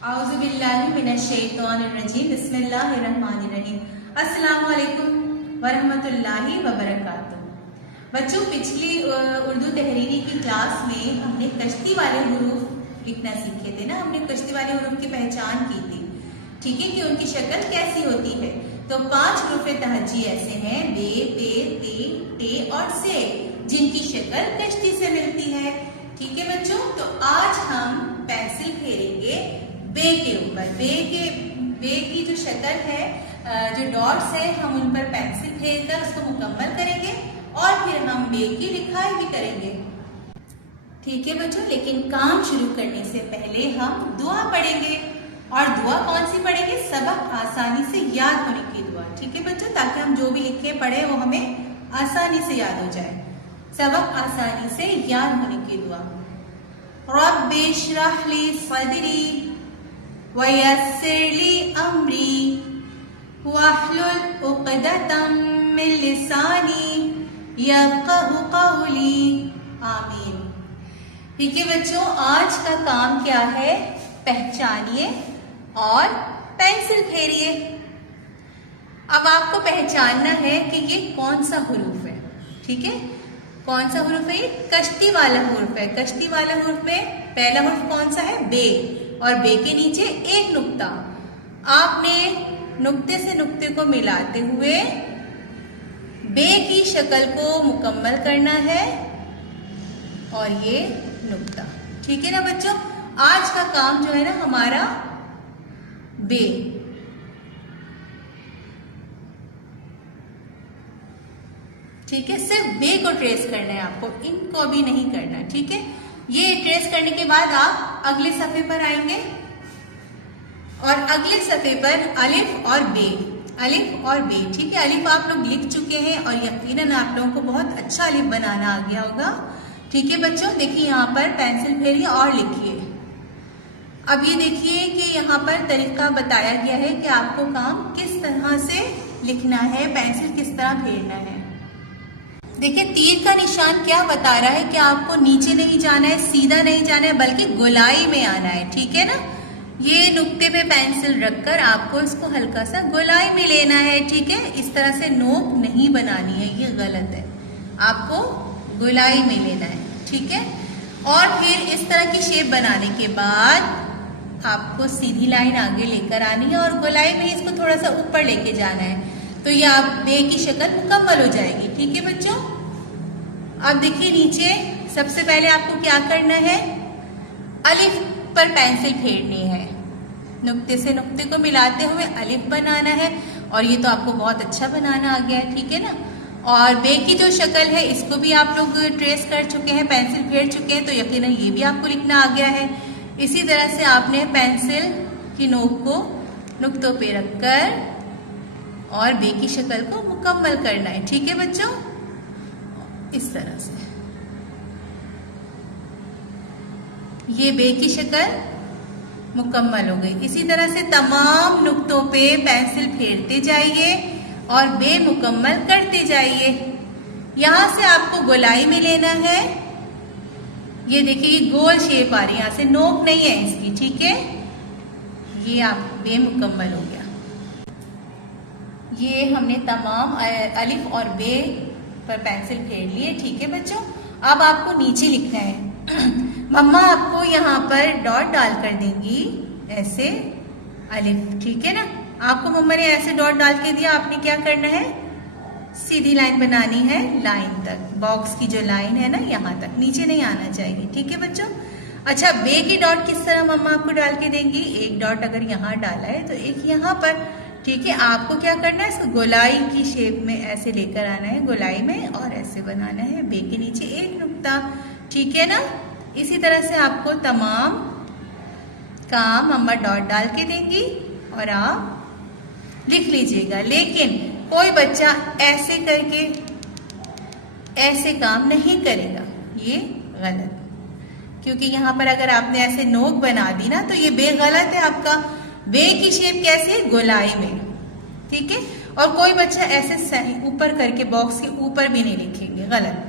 आउज़ुबिल्लाहिमिनश्शैतानिर्रजीम बिस्मिल्लाहिर्रहमानिर्रहीम। अस्सलामु अलैकुम वरहमतुल्लाहि वबरकातुहू। बच्चों, पिछली उर्दू तहरीरी की क्लास में हमने कश्ती वाले हुरूफ लिखना सीखे थे ना। हमने कश्ती वाले हुरूफ की पहचान की थी, ठीक है, कि उनकी शक्ल कैसी होती है। तो 5 हुरूफ़े तहज्जी ऐसे हैं, बे, पे, ते, टे और से, जिनकी शक्ल कश्ती से मिलती है। ठीक है बच्चों, तो आज हम पेंसिल फेरेंगे बे के ऊपर। बे की जो शक्ल है, जो डॉट्स है, हम उन पर पेंसिल फेरकर उसको मुकम्मल करेंगे और फिर हम बे की लिखाई भी करेंगे। ठीक है बच्चों, लेकिन काम शुरू करने से पहले हम दुआ पढ़ेंगे। और दुआ कौन सी पढ़ेंगे? सबक आसानी से याद होने की दुआ। ठीक है बच्चों, ताकि हम जो भी लिखे पढ़े वो हमें आसानी से याद हो जाए। सबक आसानी से याद होने की दुआ। रब्बि इश्रह ली सदरी वयस्सिर ली अमरी वहलुल उक़दतम मिन लिसानी यफ़क़हू क़ौली आमीन। ठीक है बच्चों, आज का काम क्या है? पहचानिए और पेंसिल फेरिए। अब आपको पहचानना है कि ये कौन सा हुरूफ है। ठीक है, कौन सा हुरूफ है? ये कश्ती वाला हुरूफ है। कश्ती वाला हुरूफ में पहला हुरूफ कौन सा है? बे। और बे के नीचे एक नुक्ता। आपने नुक्ते से नुक्ते को मिलाते हुए बे की शक्ल को मुकम्मल करना है और ये नुक्ता। ठीक है ना बच्चों, आज का काम जो है ना हमारा बे। ठीक है, सिर्फ बे को ट्रेस करना है आपको, इनको भी नहीं करना। ठीक है, ये ट्रेस करने के बाद आप अगले सफ़े पर आएंगे और अगले सफ़े पर अलिफ और बे, अलिफ और बे। ठीक है, अलिफ आप लोग लिख चुके हैं और यकीनन आप लोगों को बहुत अच्छा अलिफ बनाना आ गया होगा। ठीक है बच्चों, देखिए यहाँ पर पेंसिल फेरिए और लिखिए। अब ये देखिए कि यहाँ पर तरीका बताया गया है कि आपको काम किस तरह से लिखना है, पेंसिल किस तरह फेरना है। देखिए तीर का निशान क्या बता रहा है कि आपको नीचे नहीं जाना है, सीधा नहीं जाना है, बल्कि गोलाई में आना है। ठीक है ना, ये नुक्ते पे पेंसिल रखकर आपको इसको हल्का सा गोलाई में लेना है। ठीक है, इस तरह से नोक नहीं बनानी है, ये गलत है। आपको गोलाई में लेना है। ठीक है, और फिर इस तरह की शेप बनाने के बाद आपको सीधी लाइन आगे लेकर आनी है और गोलाई में इसको थोड़ा सा ऊपर लेके जाना है, तो ये आप बे की शक्ल मुकम्मल हो जाएगी। ठीक है बच्चों, अब देखिए नीचे सबसे पहले आपको क्या करना है? अलिफ पर पेंसिल फेरनी है, नुक्ते से नुक्ते को मिलाते हुए अलिफ बनाना है और ये तो आपको बहुत अच्छा बनाना आ गया है। ठीक है ना, और बे की जो शक्ल है इसको भी आप लोग ट्रेस कर चुके हैं, पेंसिल फेर चुके हैं, तो यकीनन ये भी आपको लिखना आ गया है। इसी तरह से आपने पेंसिल की नोक को नुक्तों पे रखकर और बे की शक्ल को मुकम्मल करना है। ठीक है बच्चों, इस तरह से ये बे की शक्ल मुकम्मल हो गई। इसी तरह से तमाम नुक्तों पे पेंसिल फेरते जाइए और बे मुकम्मल करते जाइए। यहां से आपको गोलाई में लेना है। ये देखिए ये गोल शेप आ रही है, यहां से नोक नहीं है इसकी। ठीक है, ये आप बे मुकम्मल हो गया। ये हमने तमाम अलिफ और बे पर पेंसिल फेर लिए। ठीक है बच्चों, अब आपको नीचे लिखना है। मम्मा आपको यहाँ पर डॉट डाल कर देंगी, ऐसे अलिफ। ठीक है ना, आपको मम्मा ने ऐसे डॉट डाल के दिया, आपने क्या करना है? सीधी लाइन बनानी है, लाइन तक, बॉक्स की जो लाइन है ना यहाँ तक, नीचे नहीं आना चाहिए। ठीक है बच्चों, अच्छा बे की डॉट किस तरह मम्मा आपको डाल के देंगी? एक डॉट अगर यहाँ डाला है तो एक यहाँ पर। ठीक है, आपको क्या करना है? इसको गोलाई की शेप में ऐसे लेकर आना है, गोलाई में, और ऐसे बनाना है, बे के नीचे एक नुक्ता। ठीक है ना, इसी तरह से आपको तमाम काम मम्मा डॉट डाल के देंगी और आप लिख लीजिएगा। लेकिन कोई बच्चा ऐसे करके ऐसे काम नहीं करेगा, ये गलत, क्योंकि यहाँ पर अगर आपने ऐसे नोक बना दी ना तो ये बे गलत है आपका। बे की शेप कैसे? गोलाई में। ठीक है, और कोई बच्चा ऐसे सही ऊपर करके बॉक्स के ऊपर भी नहीं लिखेंगे, गलत।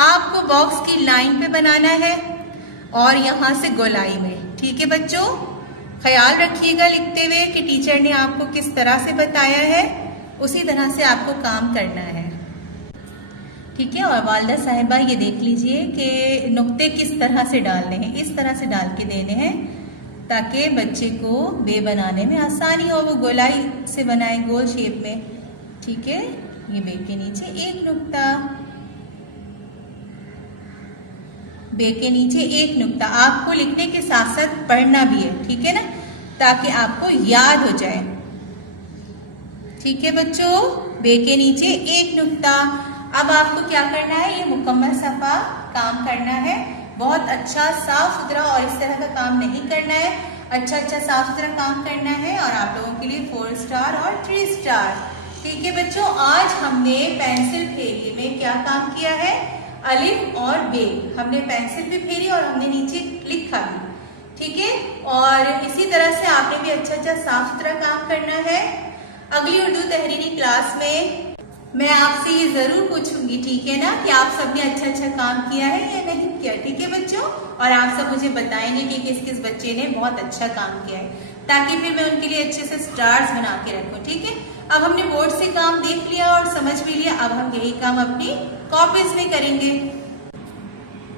आपको बॉक्स की लाइन पे बनाना है और यहां से गोलाई में। ठीक है बच्चों, ख्याल रखिएगा लिखते हुए कि टीचर ने आपको किस तरह से बताया है, उसी तरह से आपको काम करना है। ठीक है। और वालिदा साहिबा ये देख लीजिए कि नुक्ते किस तरह से डालने हैं, इस तरह से डाल के देने हैं ताकि बच्चे को बे बनाने में आसानी हो, वो गोलाई से बनाए गोल शेप में। ठीक है। ये बे के नीचे एक नुक्ता, बे के नीचे एक नुक्ता। आपको लिखने के साथ साथ पढ़ना भी है, ठीक है ना, ताकि आपको याद हो जाए। ठीक है बच्चों, बे के नीचे एक नुक्ता। अब आपको क्या करना है, ये मुकम्मल सफा काम करना है। बहुत अच्छा साफ सुथरा और इस तरह का काम नहीं करना है, अच्छा साफ सुथरा काम करना है। और आप लोगों के लिए 4 स्टार और 3 स्टार। ठीक है बच्चों, आज हमने पेंसिल फेरी में क्या काम किया है, अलिफ और बे। हमने पेंसिल भी फेरी और हमने नीचे लिखा भी। ठीक है। और इसी तरह से आपने भी अच्छा साफ सुथरा काम करना है। अगली उर्दू तहरीरी क्लास में मैं आपसे ये जरूर पूछूंगी, ठीक है ना, कि आप सबने अच्छा काम किया है या नहीं किया। ठीक है बच्चों, और आप सब मुझे बताएंगे कि किस किस बच्चे ने बहुत अच्छा काम किया है, ताकि फिर मैं उनके लिए अच्छे से स्टार्स बना के रखूं। ठीक है। अब हमने बोर्ड से काम देख लिया और समझ भी लिया, अब हम यही काम अपनी कॉपीज में करेंगे।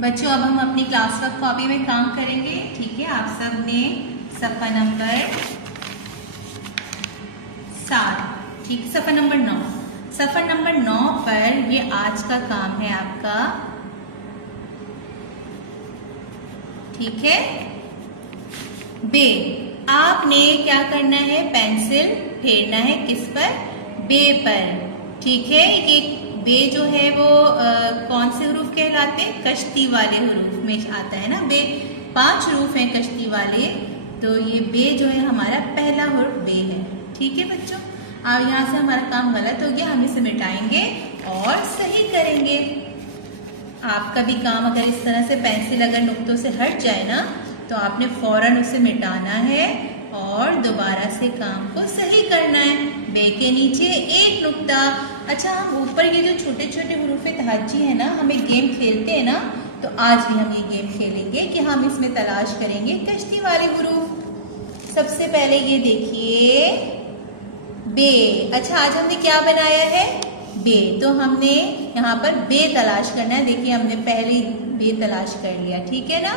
बच्चों, अब हम अपनी क्लास वर्क कॉपी में काम करेंगे। ठीक है। आप सब ने सफा नंबर 7, ठीक है, सफा नंबर 9, सफा नंबर 9 पर ये आज का काम है आपका। ठीक है। बे, आपने क्या करना है, पेंसिल फेरना है किस पर, बे पर। ठीक है। ये बे जो है वो कौन से हरूफ कहलाते हैं, कश्ती वाले हरूफ में आता है ना बे। 5 हरूफ हैं कश्ती वाले, तो ये बे जो है हमारा पहला हरूफ बे है। ठीक है बच्चों, अब यहाँ से हमारा काम गलत हो गया, हम इसे मिटाएंगे और सही करेंगे। आपका भी काम अगर इस तरह से पेंसिल अगर नुक्तों से हट जाए ना, तो आपने फौरन उसे मिटाना है और दोबारा से काम को सही करना है। बे के नीचे एक नुक्ता। अच्छा, हम ऊपर ये जो छोटे छोटे हुरूफ तहज्जी है ना, हम एक गेम खेलते हैं ना, तो आज भी हम ये गेम खेलेंगे कि हम इसमें तलाश करेंगे कश्ती वाले हुरूफ। सबसे पहले ये देखिए बे। अच्छा, आज हमने क्या बनाया है, बे। तो हमने यहाँ पर बे तलाश करना है। देखिए, हमने पहले बे तलाश कर लिया। ठीक है ना,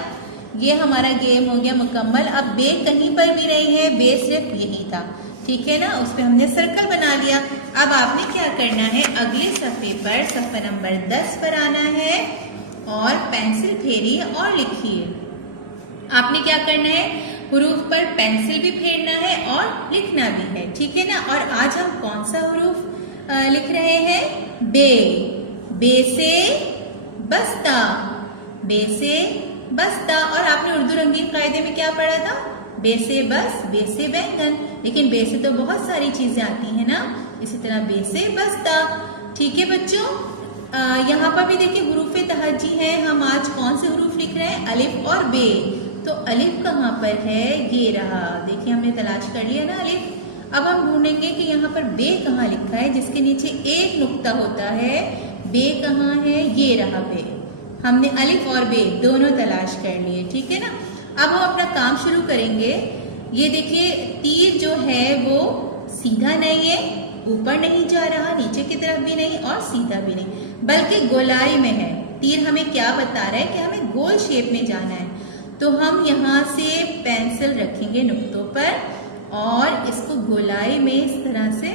ये हमारा गेम हो गया मुकम्मल। अब बे कहीं पर भी नहीं है, बे सिर्फ यही था। ठीक है ना, उस पर हमने सर्कल बना लिया। अब आपने क्या करना है, अगले सफ़े पर सफ़ा नंबर 10 पर आना है और पेंसिल फेरिए और लिखिए। आपने क्या करना है, हुरूफ पर पेंसिल भी फेरना है और लिखना भी है। ठीक है ना। और आज हम कौन सा हुरूफ लिख रहे हैं, बे। बे से बस्ता, बे से बस्ता। और आपने उर्दू रंगीन कायदे में क्या पढ़ा था, बे से बस, बे से बैंगन। लेकिन बे से तो बहुत सारी चीजें आती हैं ना, इसी तरह बे से बस्ता। ठीक है बच्चों, यहाँ पर भी देखिए हुरूफ तहज्जी है। हम आज कौन से हुरूफ लिख रहे हैं, अलिफ और बे। तो अलिफ कहाँ पर है, ये रहा। देखिए, हमने तलाश कर लिया ना अलिफ। अब हम ढूंढेंगे कि यहाँ पर बे कहाँ लिखा है, जिसके नीचे एक नुक्ता होता है। बे कहाँ है, ये रहा बे। हमने अलिफ और बे दोनों तलाश कर लिए। ठीक है ना। अब हम अपना काम शुरू करेंगे। ये देखिए, तीर जो है वो सीधा नहीं है, ऊपर नहीं जा रहा, नीचे की तरफ भी नहीं और सीधा भी नहीं, बल्कि गोलाई में है। तीर हमें क्या बता रहा है कि हमें गोल शेप में जाना है। तो हम यहाँ से पेंसिल रखेंगे नुक्तों पर और इसको गोलाई में इस तरह से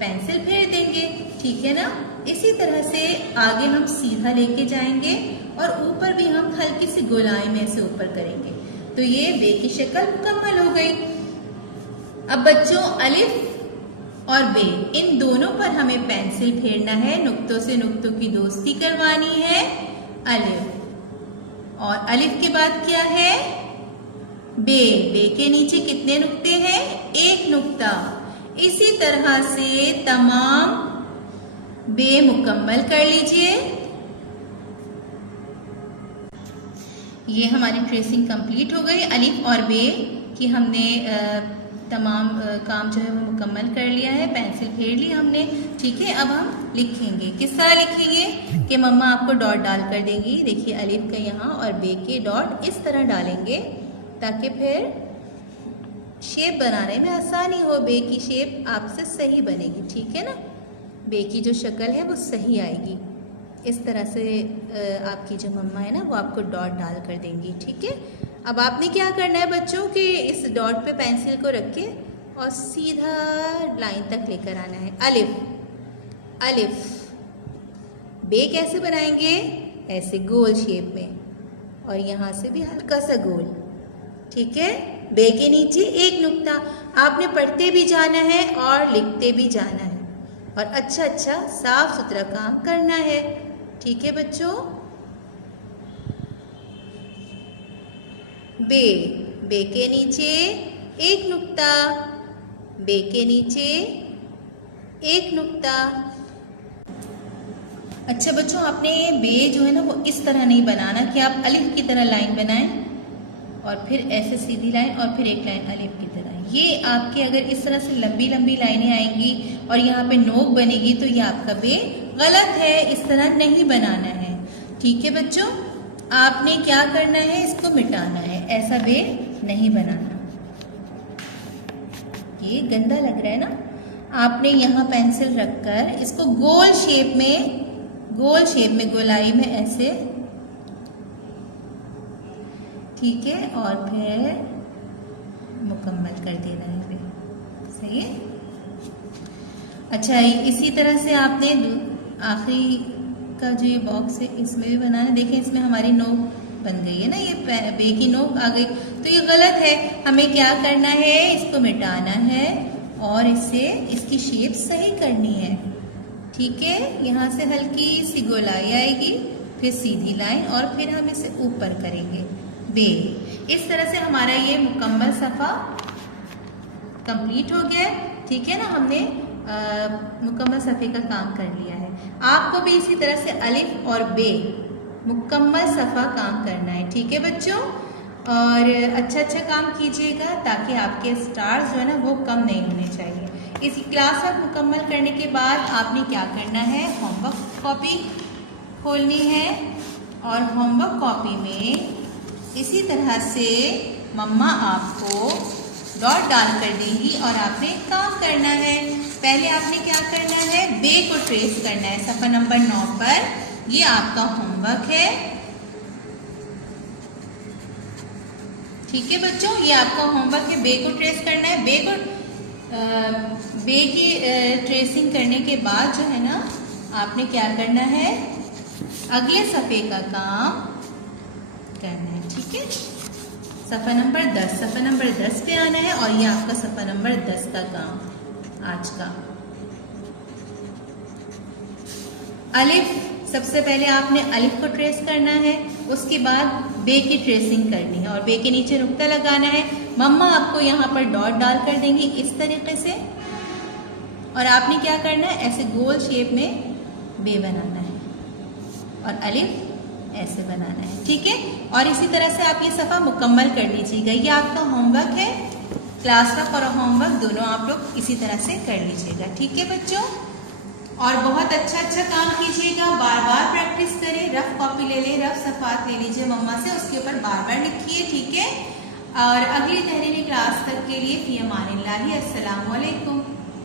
पेंसिल फेर देंगे। ठीक है ना। इसी तरह से आगे हम सीधा लेके जाएंगे और ऊपर भी हम हल्की सी गोलाई में से ऊपर करेंगे। तो ये बे की शक्ल मुकम्मल हो गई। अब बच्चों, अलिफ और बे इन दोनों पर हमें पेंसिल फेरना है, नुक्तों से नुक्तों की दोस्ती करवानी है। अलिफ और अलिफ के बाद क्या है, बे। बे के नीचे कितने नुक्ते हैं, एक नुक्ता। इसी तरह से तमाम बे मुकम्मल कर लीजिए। ये हमारी ट्रेसिंग कंप्लीट हो गई। अलिफ और बे की हमने तमाम काम जो है वो मुकम्मल कर लिया है, पेंसिल फेर ली हमने। ठीक है। अब हम लिखेंगे, किस तरह लिखेंगे कि मम्मा आपको डॉट डाल कर देंगी। देखिए, अलिफ का यहाँ और बे के डॉट इस तरह डालेंगे ताकि फिर शेप बनाने में आसानी हो, बे की शेप आपसे सही बनेगी, ठीक है ना। बे की जो शक्ल है वो सही आएगी। इस तरह से आपकी जो मम्मा है ना वो आपको डॉट डाल कर देंगी, ठीक है। अब आपने क्या करना है बच्चों कि इस डॉट पे पेंसिल को रख के और सीधा लाइन तक लेकर आना है। अलिफ, अलिफ। बे कैसे बनाएंगे? ऐसे गोल शेप में, और यहाँ से भी हल्का सा गोल, ठीक है। बे के नीचे एक नुक्ता। आपने पढ़ते भी जाना है और लिखते भी जाना है और अच्छा अच्छा साफ सुथरा काम करना है, ठीक है बच्चों। बे, बे के नीचे एक नुक्ता, बे के नीचे एक नुक्ता। अच्छा बच्चों, आपने बे जो है ना वो इस तरह नहीं बनाना कि आप अलिफ की तरह लाइन बनाएं और फिर ऐसे सीधी लाइन और फिर एक लाइन अलिफ की तरह। ये आपके अगर इस तरह से लंबी लंबी लाइनें आएंगी और यहाँ पे नोक बनेगी तो ये आपका बे गलत है, इस तरह नहीं बनाना है, ठीक है बच्चों। आपने क्या करना है, इसको मिटाना है, ऐसा बे नहीं बनाना। ये गंदा लग रहा है ना। आपने यहाँ पेंसिल रखकर इसको गोल शेप में, गोल शेप में, गोलाई में ऐसे, ठीक है, और फिर मुकम्मल कर देना है फिर, सही है। अच्छा, इसी तरह से आपने आखिरी का जो ये बॉक्स है इसमें भी बनाना। देखें इसमें हमारी नोक बन गई है ना, ये बे की नोक आ गई, तो ये गलत है। हमें क्या करना है, इसको मिटाना है और इससे इसकी शेप सही करनी है, ठीक है। यहाँ से हल्की सी गोलाई आएगी, फिर सीधी लाइन और फिर हम इसे ऊपर करेंगे, बे। इस तरह से हमारा ये मुकम्मल सफ़ा कंप्लीट हो गया, ठीक है ना। हमने मुकम्मल सफ़े का काम कर लिया है। आपको भी इसी तरह से अलिफ और बे मुकम्मल सफ़ा काम करना है, ठीक है बच्चों। और अच्छा अच्छा काम कीजिएगा ताकि आपके स्टार्स जो है ना वो कम नहीं होने चाहिए। इस क्लास वर्क मुकम्मल करने के बाद आपने क्या करना है, होमवर्क कॉपी खोलनी है और होमवर्क कॉपी में इसी तरह से मम्मा आपको डॉट डाल कर देंगी और आपने काम करना है। पहले आपने क्या करना है, बे को ट्रेस करना है सफ़ा नंबर 9 पर। ये आपका होमवर्क है, ठीक है बच्चों, ये आपका होमवर्क है। बे को ट्रेस करना है। बे की ट्रेसिंग करने के बाद जो है ना आपने क्या करना है, अगले सफ़े का काम करना है, ठीक है। सफ़ा नंबर 10, सफ़ा नंबर 10 पे आना है और ये आपका सफ़ा नंबर 10 का काम आज का। अलिफ, सबसे पहले आपने अलिफ को ट्रेस करना है, उसके बाद बे की ट्रेसिंग करनी है और बे के नीचे नुक्ता लगाना है। मम्मा आपको यहाँ पर डॉट डाल कर देंगी इस तरीके से और आपने क्या करना है, ऐसे गोल शेप में बे बनाना है और अलिफ ऐसे बनाना है, ठीक है। और इसी तरह से आप ये सफ़ा मुकम्मल कर लीजिएगा। ये आपका होमवर्क है, क्लास वर्क और होमवर्क दोनों आप लोग इसी तरह से कर लीजिएगा, ठीक है बच्चों। और बहुत अच्छा अच्छा काम कीजिएगा, बार बार प्रैक्टिस करें। रफ कॉपी ले लें, रफ सफ़ात ले लीजिए मम्मा से, उसके ऊपर बार बार लिखिए, ठीक है। और अगली तहरीरी क्लास तक के लिए फ़ी अमानिल्लाह, अस्सलामु अलैकुम।